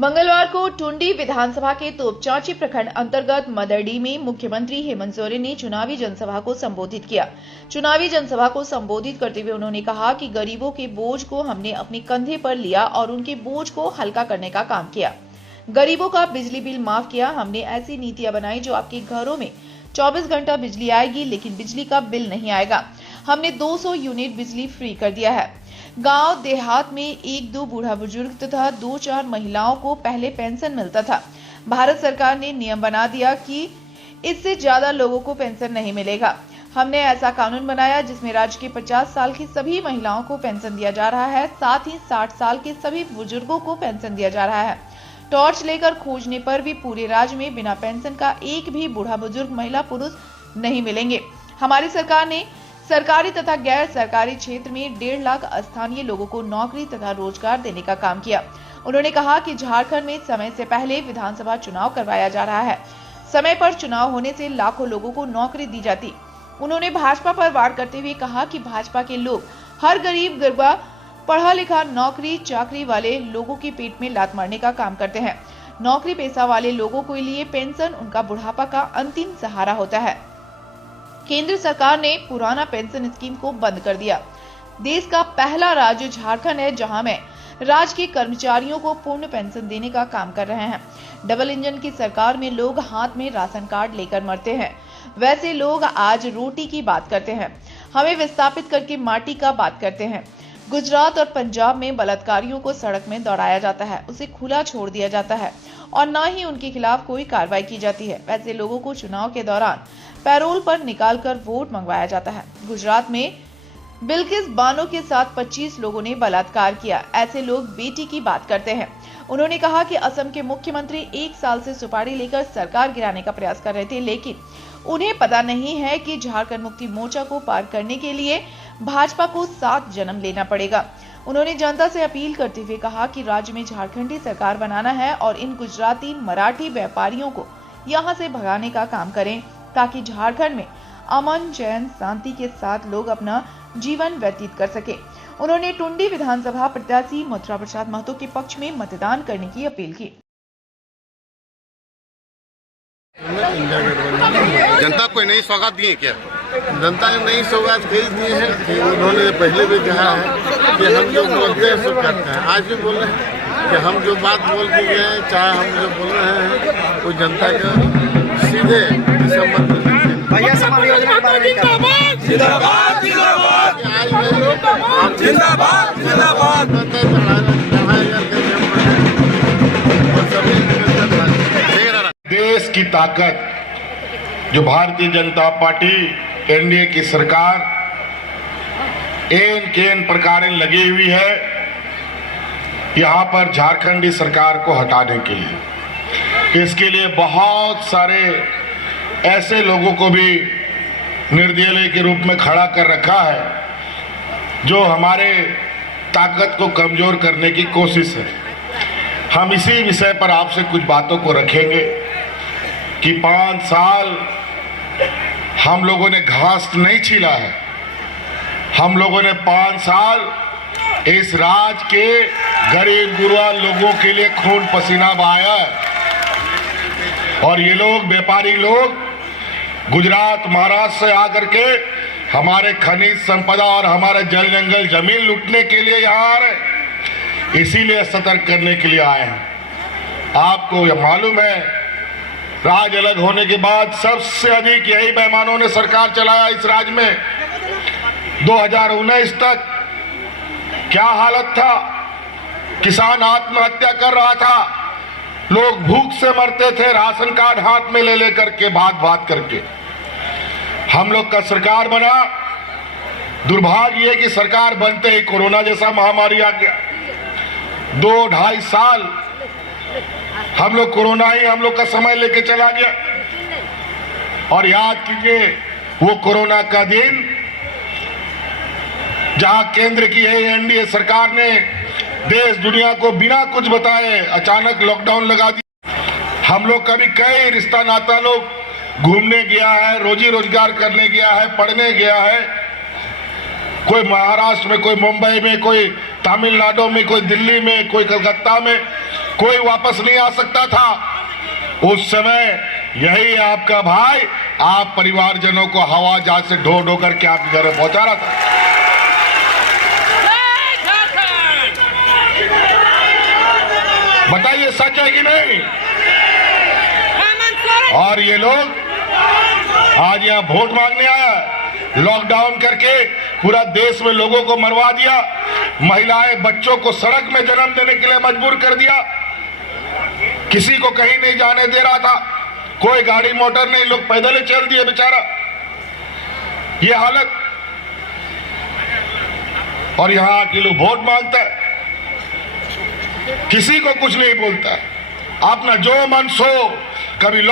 मंगलवार को टुंडी विधानसभा के तोपचांची प्रखंड अंतर्गत मदरडी में मुख्यमंत्री हेमंत सोरेन ने चुनावी जनसभा को संबोधित किया। चुनावी जनसभा को संबोधित करते हुए उन्होंने कहा कि गरीबों के बोझ को हमने अपने कंधे पर लिया और उनके बोझ को हल्का करने का काम किया। गरीबों का बिजली बिल माफ किया। हमने ऐसी नीतियां बनाई जो आपके घरों में 24 घंटा बिजली आएगी, लेकिन बिजली का बिल नहीं आएगा। हमने 200 यूनिट बिजली फ्री कर दिया है। गांव देहात में 1-2 बूढ़ा बुजुर्ग तथा 2-4 महिलाओं को पहले पेंशन मिलता था। भारत सरकार ने नियम बना दिया कि इससे ज्यादा लोगों को पेंशन नहीं मिलेगा। हमने ऐसा कानून बनाया जिसमें राज्य के 50 साल की सभी महिलाओं को पेंशन दिया जा रहा है। साथ ही 60 साल के सभी बुजुर्गों को पेंशन दिया जा रहा है। टॉर्च लेकर खोजने पर भी पूरे राज्य में बिना पेंशन का एक भी बूढ़ा बुजुर्ग, महिला, पुरुष नहीं मिलेंगे। हमारी सरकार ने सरकारी तथा गैर सरकारी क्षेत्र में 1.5 लाख स्थानीय लोगों को नौकरी तथा रोजगार देने का काम किया। उन्होंने कहा कि झारखंड में समय से पहले विधानसभा चुनाव करवाया जा रहा है। समय पर चुनाव होने से लाखों लोगों को नौकरी दी जाती। उन्होंने भाजपा पर वार करते हुए कहा कि भाजपा के लोग हर गरीब, गरबा, पढ़ा लिखा, नौकरी चाकरी वाले लोगों के पेट में लात मारने का काम करते हैं। नौकरी पेशा वाले लोगों के लिए पेंशन उनका बुढ़ापा का अंतिम सहारा होता है। केंद्र सरकार ने पुराना पेंशन स्कीम को बंद कर दिया। देश का पहला राज्य झारखंड है जहां में राज्य के कर्मचारियों को पूर्ण पेंशन देने का काम कर रहे हैं। डबल इंजन की सरकार में लोग हाथ में राशन कार्ड लेकर मरते हैं, वैसे लोग आज रोटी की बात करते हैं। हमें विस्थापित करके माटी का बात करते हैं। गुजरात और पंजाब में बलात्कारियों को सड़क में दौड़ाया जाता है, उसे खुला छोड़ दिया जाता है और न ही उनके खिलाफ कोई कार्रवाई की जाती है। वैसे लोगों को चुनाव के दौरान पैरोल पर निकालकर वोट मंगवाया जाता है। गुजरात में बिल्किस बानो के साथ 25 लोगों ने बलात्कार किया। ऐसे लोग बेटी की बात करते हैं। उन्होंने कहा कि असम के मुख्यमंत्री 1 साल से सुपारी लेकर सरकार गिराने का प्रयास कर रहे थे, लेकिन उन्हें पता नहीं है कि झारखंड मुक्ति मोर्चा को पार करने के लिए भाजपा को 7 जन्म लेना पड़ेगा। उन्होंने जनता से अपील करते हुए कहा कि राज्य में झारखंडी सरकार बनाना है और इन गुजराती, मराठी व्यापारियों को यहां से भगाने का काम करें ताकि झारखंड में अमन, चैन, शांति के साथ लोग अपना जीवन व्यतीत कर सके। उन्होंने टुंडी विधानसभा प्रत्याशी मथुरा प्रसाद महतो के पक्ष में मतदान करने की अपील की। जनता को नई सौगात दिए क्या? जनता ने नई सौगात भेज दी है कि उन्होंने पहले भी कहा है कि हम जो बोलते हैं सो करते हैं। आज भी बोल रहे हैं कि हम जो बात बोल के गए हैं, चाहे हम जो बोल रहे हैं, वो जनता का सीधे संबंध भैया समाज योजना के बारे में जिंदाबाद जिंदाबाद जिंदाबाद जिंदाबाद देश की ताकत जो भारतीय जनता पार्टी एनडीए की सरकार एन केन प्रकार लगी हुई है यहाँ पर झारखंडी सरकार को हटाने के लिए। इसके लिए बहुत सारे ऐसे लोगों को भी निर्दलीय के रूप में खड़ा कर रखा है जो हमारे ताकत को कमजोर करने की कोशिश है। हम इसी विषय पर आपसे कुछ बातों को रखेंगे कि 5 साल हम लोगों ने घास नहीं छीला है। हम लोगों ने 5 साल इस राज्य के गरीब गुरबा लोगों के लिए खून पसीना बहाया है और ये लोग, व्यापारी लोग गुजरात, महाराष्ट्र से आकर के हमारे खनिज संपदा और हमारे जल जंगल जमीन लूटने के लिए यहाँ आ रहे, इसीलिए सतर्क करने के लिए आए हैं। आपको यह मालूम है, राज्य अलग होने के बाद सबसे अधिक यही बेईमानों ने सरकार चलाया इस राज्य में। 2019 तक क्या हालत था? किसान आत्महत्या कर रहा था, लोग भूख से मरते थे, राशन कार्ड हाथ में ले लेकर के बात करके। हम लोग का सरकार बना। दुर्भाग्य है कि सरकार बनते ही कोरोना जैसा महामारी आ गया। 2-2.5 साल हम लोग कोरोना ही हम लोग का समय लेके चला गया। और याद कीजिए वो कोरोना का दिन जहां केंद्र की है एनडीए सरकार ने देश दुनिया को बिना कुछ बताए अचानक लॉकडाउन लगा दिया। हम लोग का भी कई रिश्ता नाता लोग घूमने गया है, रोजी रोजगार करने गया है, पढ़ने गया है। कोई महाराष्ट्र में, कोई मुंबई में, कोई तमिलनाडु में, कोई दिल्ली में, कोई कलकत्ता में, कोई वापस नहीं आ सकता था। उस समय यही आपका भाई आप परिवारजनों को हवा जहाज से ढो ढो करके आपके घर में पहुंचा रहा था। बताइए सच है कि नहीं? और ये लोग आज यहाँ वोट मांगने आया, लॉकडाउन करके पूरा देश में लोगों को मरवा दिया, महिलाएं बच्चों को सड़क में जन्म देने के लिए मजबूर कर दिया, किसी को कहीं नहीं जाने दे रहा था, कोई गाड़ी मोटर नहीं, लोग पैदल ही चल दिए बेचारा। ये हालत, और यहां आके लोग वोट मांगता है, किसी को कुछ नहीं बोलता, अपना जो मन सो, कभी